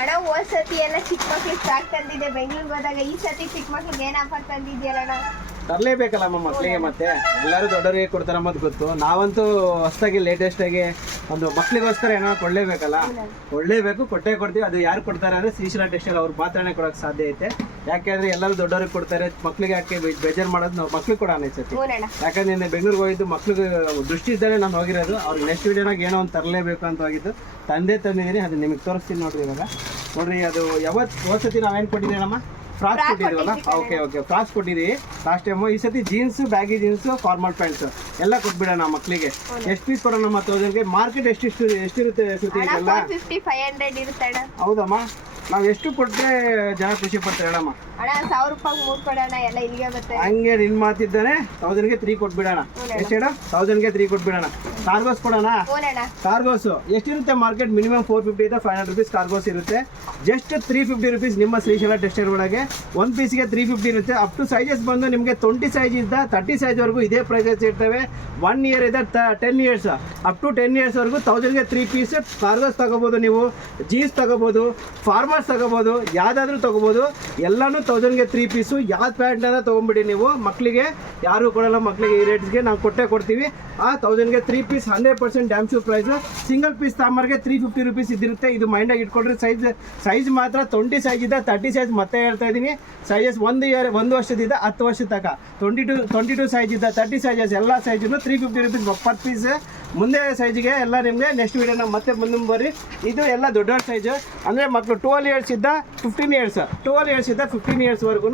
ಅಣ್ಣ ಹೋದ್ ಸತಿ ಎಲ್ಲ ಚಿಕ್ಕ ಮಕ್ಳಿಗೆ ಫ್ರಾಕ್ ತಂದಿದ್ದೆ ಬೆಂಗಳೂರಿಗೆ ಹೋದಾಗ. ಈ ಸತಿ ಚಿಕ್ಕ ಮಕ್ಳಿಗೆ ಏನ್ ಆಫರ್ ತಂದಿದ್ಯಲ್ಲ? ತರಲೇಬೇಕಲ್ಲಮ್ಮ ಮಕ್ಕಳಿಗೆ, ಮತ್ತೆ ಎಲ್ಲರೂ ದೊಡ್ಡವರಿಗೆ ಕೊಡ್ತಾರೆ ಅನ್ನೋದು ಗೊತ್ತು. ನಾವಂತೂ ಹೊಸದಾಗಿ ಲೇಟೆಸ್ಟ್ ಆಗಿ ಒಂದು ಮಕ್ಳಿಗೋಸ್ಕರ ಏನೋ ಕೊಡಲೇಬೇಕಲ್ಲ, ಕೊಡಲೇಬೇಕು, ಕೊಟ್ಟೇ ಕೊಡ್ತೀವಿ. ಅದು ಯಾರು ಕೊಡ್ತಾರೆ ಅಂದರೆ ಶ್ರೀಶೈಲ ಟೆಕ್ಸ್ಟೈಲ್ ಅವ್ರು ಮಾತ್ರನೇ ಕೊಡೋಕೆ ಸಾಧ್ಯ ಐತೆ. ಯಾಕೆಂದ್ರೆ ಎಲ್ಲರೂ ದೊಡ್ಡವ್ರಿಗೆ ಕೊಡ್ತಾರೆ, ಮಕ್ಳಿಗೆ ಯಾಕೆ ಬೇಜಾರು ಮಾಡೋದು, ನಾವು ಮಕ್ಳಿಗೆ ಕೊಡೋಣ ಅನಿಸುತ್ತೆ. ಯಾಕಂದ್ರೆ ನಿನ್ನೆ ಬೆಂಗಳೂರಿಗೆ ಹೋಗಿದ್ದು ಮಕ್ಳಿಗೆ ದೃಷ್ಟಿ ಇದ್ದರೆ ನಾನು ಹೋಗಿರೋದು. ಅವ್ರಿಗೆ ನೆಕ್ಸ್ಟ್ ವೀಡಿಯೋನಾಗ ಏನೋ ಒಂದು ತರಲೇಬೇಕು ಅಂತ ಹೋಗಿದ್ದು, ತಂದಿದ್ದೀನಿ. ಅದು ನಿಮಗೆ ತೋರಿಸ್ತೀನಿ ನೋಡ್ರಿ. ಇವಾಗ ನೋಡ್ರಿ, ಅದು ಯಾವತ್ತು ಹೋದ್ಸತಿ ನಾವೇನು ಕೊಟ್ಟಿದ್ದೀನಮ್ಮ, ಫ್ರಾಕ್ಸ್ ಕೊಟ್ಟಿದ್ದೀವಲ್ಲ. ಓಕೆ ಫ್ರಾಕ್ಸ್ ಕೊಟ್ಟಿದ್ದೀವಿ ಲಾಸ್ಟ್ ಟೈಮು. ಈ ಸತಿ jeans, baggy jeans, formal pants ಎಲ್ಲ ಕೊಟ್ಬಿಡೋಣ ಮಕ್ಕಳಿಗೆ. ಎಷ್ಟು ಪೀಸ್ ಕೊಡೋಣ ನಮ್ಮ 1000ಗೆ? ಮಾರ್ಕೆಟ್ ಎಷ್ಟಿರುತ್ತೆ ಸುತ್ತಿ ಇದೆಲ್ಲ? 500 ಇರುತ್ತೆ. ಹೌದಮ್ಮ, ನಾವು ಎಷ್ಟು ಕೊಟ್ಟರೆ ಜನ ಖುಷಿ ಪಡ್ತಾರೆ ಹೇಳಮ್ಮ? ಅಣ್ಣ 1000 ರೂಪಾಯಿ 3 ಕೊಡೋಣ, ಎಲ್ಲ ಇಲ್ಲಿಗೆ ಬರುತ್ತೆ. ಹಂಗೆ ನಿನ್ ಮಾತಿದ್ದಾನೆ. 1000ಗೆ 3 ಕೊಟ್ಬಿಡೋಣ. ಎಷ್ಟು ಹೇಳ? 1000ಗೆ 3 ಕೊಟ್ಬಿಡೋಣ. ಕಾರ್ಗೋಸ್ ಕೊಡೋಣ. ಕಾರ್ಗೋಸ್ ಎಷ್ಟಿರುತ್ತೆ ಮಾರ್ಕೆಟ್? ಮಿನಿಮಮ್ 450 ಇಂದ 500 ರೂಪೀಸ್ ಕಾರ್ಗೋಸ್ ಇರುತ್ತೆ. ಜಸ್ಟ್ 350 ರೂಪೀಸ್ ನಿಮ್ಮ ಶ್ರೀಶೈಲ ಟೆಕ್ಸ್ಟೈಲ್ ಒಳಗೆ ಒಂದು ಪೀಸ್ಗೆ 350 ಇರುತ್ತೆ. ಅಪ್ ಟು ಸೈಜಸ್ ಬಂದು ನಿಮಗೆ 20 ಸೈಜ್ ಇಂದ 30 ಸೈಜ್ವರೆಗೂ ಇದೇ ಪ್ರೈಸಸ್ ಇರ್ತವೆ. 1 ಇಯರ್ ಇದೆ 10 ಇಯರ್ಸ್, ಅಪ್ ಟು 10 ಇಯರ್ಸ್ವರೆಗೂ 1000ಗೆ 3 ಪೀಸ್ ಕಾರ್ಗೋಸ್ ತಗೋಬೋದು. ನೀವು ಜೀನ್ಸ್ ತಗೋಬೋದು, ಫಾರ್ಮರ್ಸ್ ತಗೋಬೋದು, ಯಾವುದಾದ್ರೂ ತಗೋಬೋದು. ಎಲ್ಲನೂ 1000ಗೆ 3 ಪೀಸು. ಯಾವ ಪ್ಯಾಂಟನ್ನು ತೊಗೊಂಬಿಡಿ ನೀವು. ಮಕ್ಕಳಿಗೆ ಯಾರು ಕೊಡೋಲ್ಲ, ಮಕ್ಕಳಿಗೆ ಈ ರೇಟ್ಸ್ಗೆ ನಾವು ಕೊಟ್ಟೇ ಕೊಡ್ತೀವಿ. ಆ 1000ಗೆ 3 piece 100% damn sure price. Single piece ತಾಂಬರ್ಗೆ 350 ರೂಪೀಸ್ ಇದಿರುತ್ತೆ. ಇದು ಮೈಂಡಾಗಿ ಇಟ್ಕೊಂಡ್ರೆ ಸೈಜ್ ಮಾತ್ರ 20 ಸೈಜ್ ಇದೆ, 30 ಸೈಜ್ ಮತ್ತೆ ಹೇಳ್ತಾ ಇದ್ದೀನಿ. ಸೈಜಸ್ 1 ವರ್ಷದಿಂದ 10 ವರ್ಷದ ತನಕ 22 ಸೈಜ್ ಇದ್ದ 30 ಸೈಜಸ್ ಎಲ್ಲ ಸೈಜನ್ನು 350 ರೂಪೀಸ್ ಪರ್ ಪೀಸ್. ಮುಂದೆ ಸೈಜಿಗೆ ಎಲ್ಲ ನಿಮಗೆ ನೆಕ್ಸ್ಟ್ ವೀಡಿಯೋನ ಮತ್ತೆ ಮುಂದೆ ಬರ್ರಿ. ಇದು ಎಲ್ಲ ದೊಡ್ಡ ಸೈಜು, ಅಂದರೆ ಮಕ್ಕಳು 12 ಇಯರ್ಸ್ ಇದ್ದ 15 ಇಯರ್ಸ್, 12 ಇಯರ್ಸ್ ಇದ್ದ 15 ಇಯರ್ಸ್ವರೆಗೂ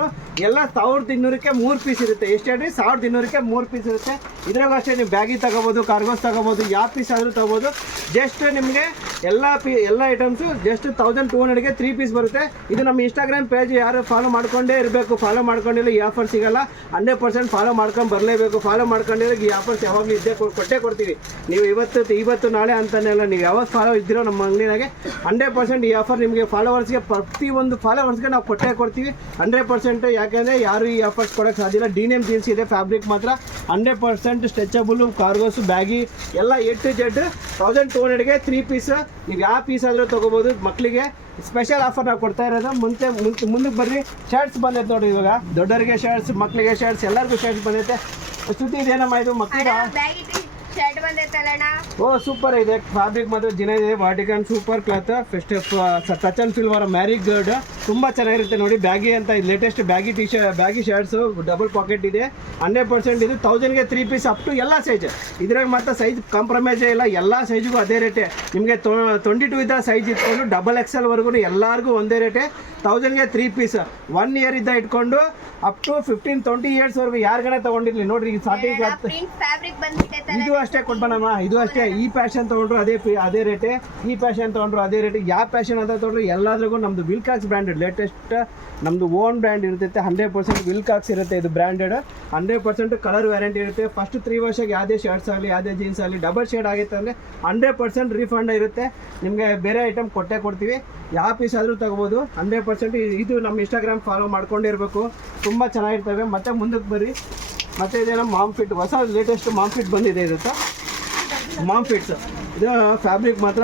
ಎಲ್ಲ 1200ಕ್ಕೆ 3 ಪೀಸ್ ಇರುತ್ತೆ. ಎಷ್ಟು ಹೇಳಿ? 1200ಕ್ಕೆ 3 ಪೀಸ್ ಇರುತ್ತೆ. ಇದ್ರಾಗ ಅಷ್ಟೇ ನೀವು ಬ್ಯಾಗಿ ತಗೋಬೋದು, ಕಾರ್ಗೋಸ್ ತಗೋಬೋದು, ಯಾವ ಪೀಸ್ ಆದರೂ ತಗೋಬೋದು. ಜಸ್ಟ್ ನಿಮಗೆ ಎಲ್ಲ ಐಟಮ್ಸು ಜಸ್ಟ್ 1200ಗೆ 3 ಪೀಸ್ ಬರುತ್ತೆ. ಇದು ನಮ್ಮ ಇನ್ಸ್ಟಾಗ್ರಾಮ್ ಪೇಜ್ ಯಾರು ಫಾಲೋ ಮಾಡ್ಕೊಂಡೇ ಇರಬೇಕು. ಫಾಲೋ ಮಾಡ್ಕೊಂಡಿಲ್ಲ ಈ ಆಫರ್ ಸಿಗಲ್ಲ. 100% ಫಾಲೋ ಮಾಡ್ಕೊಂಡು ಬರಲೇಬೇಕು. ಫಾಲೋ ಮಾಡ್ಕೊಂಡಿರೋ ಈ ಆಫರ್ಸ್ ಯಾವಾಗಲೂ ಇದ್ದೇ ಕೊಟ್ಟೇ ಕೊಡ್ತೀವಿ. ನೀವು ಇವತ್ತು ನಾಳೆ ಅಂತಾನೆಲ್ಲ ನೀವು ಯಾವಾಗ ಫಾಲೋ ಇದ್ದೀರೋ ನಮ್ಮ ಅಂಗಡಿನಾಗೆ 100% ಈ ಆಫರ್ ನಿಮಗೆ ಫಾಲೋವರ್ಸ್ಗೆ, ಪ್ರತಿಯೊಂದು ಫಾಲೋವರ್ಸ್ಗೆ ನಾವು ಕೊಟ್ಟೇ ಕೊಡ್ತೀವಿ 100%. ಯಾಕೆಂದರೆ ಯಾರು ಈ ಆಫರ್ಸ್ ಕೊಡೋಕ್ಕೆ ಸಾಧ್ಯ ಇಲ್ಲ. ಡಿನೇಮ್ ಜೀನ್ಸ್ ಇದೆ, ಫ್ಯಾಬ್ರಿಕ್ ಮಾತ್ರ 100% ಸ್ಟ್ರೆಚಬಲು, ಕಾರ್ಗೋಸು, ಬ್ಯಾಗಿ ಎಲ್ಲ A to Z 1200ಗೆ 3 ಪೀಸ್. ನೀವು ಯಾವ ಪೀಸ್ ಆದರೂ ತೊಗೋಬೋದು. ಮಕ್ಕಳಿಗೆ ಸ್ಪೆಷಲ್ ಆಫರ್ ನಾವು ಕೊಡ್ತಾ ಇರೋದು. ಮುಂದಕ್ಕೆ ಬರ್ರಿ. ಶರ್ಟ್ಸ್ ಬಂದೈತೆ ನೋಡಿ. ಇವಾಗ ದೊಡ್ಡವರಿಗೆ ಶರ್ಟ್ಸ್, ಮಕ್ಕಳಿಗೆ ಶರ್ಟ್ಸ್, ಎಲ್ಲರಿಗೂ ಶರ್ಟ್ಸ್ ಬಂದೈತೆ. ಸುತ್ತಿ ಇದೇನಮ್ಮ ಇದು ಮಕ್ಕಳಿಗೆ? ಶರ್ಟ್ ಬಂದೈತಲ್ಲಣ್ಣ. ಓ ಸೂಪರ್ ಇದೆ. ಫ್ಯಾಬ್ರಿಕ್ ಮಾತ್ರ ಜಿನ ಇದೆ. ವಾಟಿಕನ್ super cloth. Touch and feel ಅವರ ಮ್ಯಾರಿ ಗರ್ಡ್ ತುಂಬ ಚೆನ್ನಾಗಿರುತ್ತೆ ನೋಡಿ. ಬ್ಯಾಗಿ ಅಂತ latest baggy shirts, double pocket ಇದೆ. 100% ಇದು 1000ಗೆ 3 ಪೀಸ್ ಅಪ್ ಟು ಎಲ್ಲ ಸೈಜ್. ಇದ್ರಾಗ ಮಾತ್ರ ಸೈಜ್ ಕಾಂಪ್ರಮೈಸೇ ಇಲ್ಲ. ಎಲ್ಲ ಸೈಜ್ಗೂ ಅದೇ ರೇಟೇ. ನಿಮಗೆ 22 ಇದ್ದ ಸೈಜ್ ಇಟ್ಕೊಂಡು XXL ವರೆಗೂ ಎಲ್ಲರಿಗೂ ಒಂದೇ ರೇಟೇ. 1000ಗೆ 3 ಪೀಸ್. 1 ಇಯರ್ ಇದ್ದ ಇಟ್ಕೊಂಡು ಅಪ್ ಟು 15-20 ಇಯರ್ಸ್ವರೆಗೂ ಯಾರಿಗಾನ ತೊಗೊಂಡಿರಲಿ ನೋಡ್ರಿ. ಸ್ಟಾರ್ಟಿಂಗ್ ಇದು ಅಷ್ಟೇ ಕೊಡ್ಬೋಣಮ್ಮ. ಇದು ಅಷ್ಟೇ. ಈ ಪ್ಯಾಷನ್ ತೊಗೊಂಡ್ರು ಅದೇ ರೇಟೇ, ಈ ಪ್ಯಾಷನ್ ತೊಗೊಂಡ್ರು ಅದೇ ರೇಟ್. ಯಾವ ಪ್ಯಾಷನ್ ಅಂತ ತೊಗೊಂಡ್ರು ಎಲ್ಲದ್ರಿಗೂ ನಮ್ಮದು ವಿಲ್ಕಾಕ್ಸ್ ಬ್ರ್ಯಾಂಡೆಡ್ ಲೇಟೆಸ್ಟ್ ನಮ್ಮದು ಓನ್ ಬ್ರ್ಯಾಂಡ್ ಇರುತ್ತೆ. 100% ವಿಲ್ಕಾಕ್ಸ್ ಇರುತ್ತೆ. ಇದು ಬ್ರ್ಯಾಂಡೆಡ್ 100% ಕಲರ್ ವ್ಯಾರಂಟಿ ಇರುತ್ತೆ. ಫಸ್ಟ್ 3 ವರ್ಷಕ್ಕೆ ಯಾವುದೇ ಶರ್ಟ್ಸ್ ಆಗಲಿ, ಯಾವುದೇ ಜೀನ್ಸ್ ಆಗಲಿ ಡಬಲ್ ಶೇಡ್ ಆಗಿತ್ತು ಅಂದರೆ 100% ರೀಫಂಡ್ ಇರುತ್ತೆ. ನಿಮಗೆ ಬೇರೆ ಐಟಮ್ ಕೊಟ್ಟೇ ಕೊಡ್ತೀವಿ. ಯಾವ ಪೀಸ್ ಆದರೂ ತೊಗೋಬೋದು 100%. ಇದು ನಮ್ಮ ಇನ್ಸ್ಟಾಗ್ರಾಮ್ ಫಾಲೋ ಮಾಡ್ಕೊಂಡಿರಬೇಕು. ತುಂಬ ಚೆನ್ನಾಗಿರ್ತವೆ. ಮತ್ತೆ ಮುಂದಕ್ಕೆ ಬರ್ರಿ. ಮತ್ತು ಇದೇನೋ ಮಾಮ್ ಫಿಟ್, ಹೊಸ ಲೇಟೆಸ್ಟ್ ಮಾಮ್ ಫಿಟ್ ಬಂದಿದೆ. ಇದು ಮಾಮ್ ಫಿಟ್ಸ್. ಇದು ಫ್ಯಾಬ್ರಿಕ್ ಮಾತ್ರ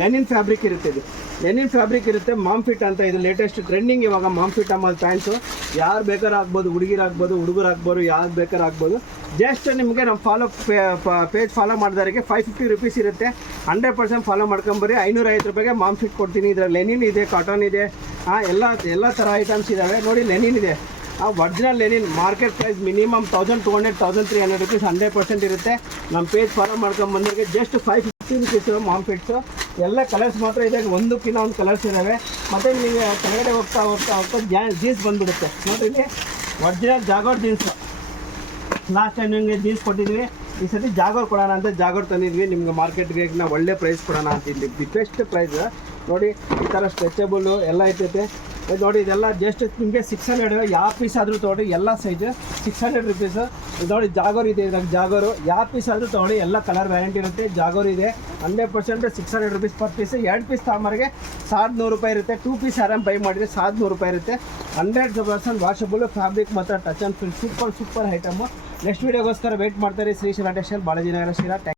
ಲೆನಿನ್ ಫ್ಯಾಬ್ರಿಕ್ ಇರುತ್ತೆ. ಇದು ಲೆನಿನ್ ಫ್ಯಾಬ್ರಿಕ್ ಇರುತ್ತೆ. ಮಾಮ್ ಫಿಟ್ ಅಂತ ಇದು ಲೇಟೆಸ್ಟ್ ಟ್ರೆಂಡಿಂಗ್ ಇವಾಗ. ಮಾಮ್ ಫಿಟ್ ಅನ್ನೋದು ಪ್ಯಾಂಟ್ಸು ಯಾರು ಬೇಕಾದ್ರೂ ಆಗ್ಬೋದು, ಹುಡುಗಿರಾಗ್ಬೋದು, ಹುಡುಗರು ಆಗ್ಬೋದು, ಯಾರು ಬೇಕಾದ್ರೂ ಆಗ್ಬೋದು. ಜಸ್ಟ್ ನಿಮಗೆ ನಮ್ಮ ಪೇಜ್ ಫಾಲೋ ಮಾಡಿದವರಿಗೆ 550 ರೂಪೀಸ್ ಇರುತ್ತೆ. 100% ಫಾಲೋ ಮಾಡ್ಕೊಂಬರ್ರಿ. 550 ರೂಪಾಯಿಗೆ ಮಾಮ್ ಫಿಟ್ ಕೊಡ್ತೀನಿ. ಇದರ ಲೆನಿನ್ ಇದೆ, ಕಾಟನ್ ಇದೆ, ಎಲ್ಲ ಥರ ಐಟಮ್ಸ್ ಇದ್ದಾವೆ ನೋಡಿ. ಲೆನಿನ್ ಇದೆ, original linen. Market price minimum 1200-1300 rupees 100% ಇರುತ್ತೆ. ನಮ್ಮ ಪೇಜ್ ಫಾಲೋ ಮಾಡ್ಕೊಂಬಂದವ್ರಿಗೆ ಜಸ್ಟ್ 550 ರೂಪೀಸು ಮಾಮ್ ಫಿಟ್ಸು. ಎಲ್ಲ ಕಲರ್ಸ್ ಮಾತ್ರ ಇದೆ, ಒಂದಕ್ಕಿಂತ ಒಂದು ಕಲರ್ಸ್ ಇದ್ದಾವೆ. ಮತ್ತು ನಿಮಗೆ ಕೆಳಗಡೆ ಹೋಗ್ತಾ ಜೀನ್ಸ್ ಬಂದುಬಿಡುತ್ತೆ ನೋಡಿರಿ. ಇಲ್ಲಿ original Jaquar jeans. Last time ನಿಮಗೆ ಜೀನ್ಸ್ ಕೊಟ್ಟಿದ್ವಿ. ಈ ಸತಿ ಜಾಗೋರ್ ಕೊಡೋಣ ಅಂತ ಜಾಗೋರ್ ತಂದಿದ್ವಿ. ನಿಮ್ಗೆ ಮಾರ್ಕೆಟ್ಗೆ ನಾವು ಒಳ್ಳೆ ಪ್ರೈಸ್ ಕೊಡೋಣ ಅಂತ ಇಲ್ಲಿ ದಿ ಬೆಸ್ಟ್ ಪ್ರೈಸ್ ನೋಡಿ. ಈ ಥರ ಸ್ಟ್ರೆಚಬಲು ಎಲ್ಲ ಐತೈತೆ ನೋಡಿ. ಇದೆಲ್ಲ ಜಸ್ಟ್ ನಿಮಗೆ 600. ಯಾವ ಪೀಸ್ ಆದರೂ ತೊಗೊಳ್ಳಿ, ಎಲ್ಲ ಸೈಜು 600 ರೂಪೀಸು. ನೋಡಿ ಜಾಗೋರ್ ಇದೆ. ಇದ್ರಾಗ ಜಾಗೋರು ಯಾವ ಪೀಸ್ ಆದರೂ ತೊಗೊಳ್ಳಿ, ಎಲ್ಲ ಕಲರ್ ವ್ಯಾರಂಟಿ ಇರುತ್ತೆ. ಜಾಗೋರ್ ಇದೆ 100% 600 ರೂಪೀಸ್ ಪರ್ ಪೀಸ್. 2 ಪೀಸ್ ತಾಂಬರ್ಗೆ 1100 ರೂಪಾಯಿ ಇರುತ್ತೆ. 2 ಪೀಸ್ ಆರಾಮ್ ಬೈ ಮಾಡಿದ್ರೆ 1100 ರೂಪಾಯಿ ಇರುತ್ತೆ. 100% ವಾಷಬಲು ಫ್ಯಾಬ್ರಿಕ್ ಮಾತ್ರ touch and feel super item. Next ವೀಡಿಯೋಗೋಸ್ಕರ ವೆಯ್ಟ್ ಮಾಡ್ತಾರೆ. ಶ್ರೀಶೈಲ ಟೆಕ್ಸ್ಟೈಲ್, ಬಾಲಾಜಿನಗರ, ಶಿರಾ.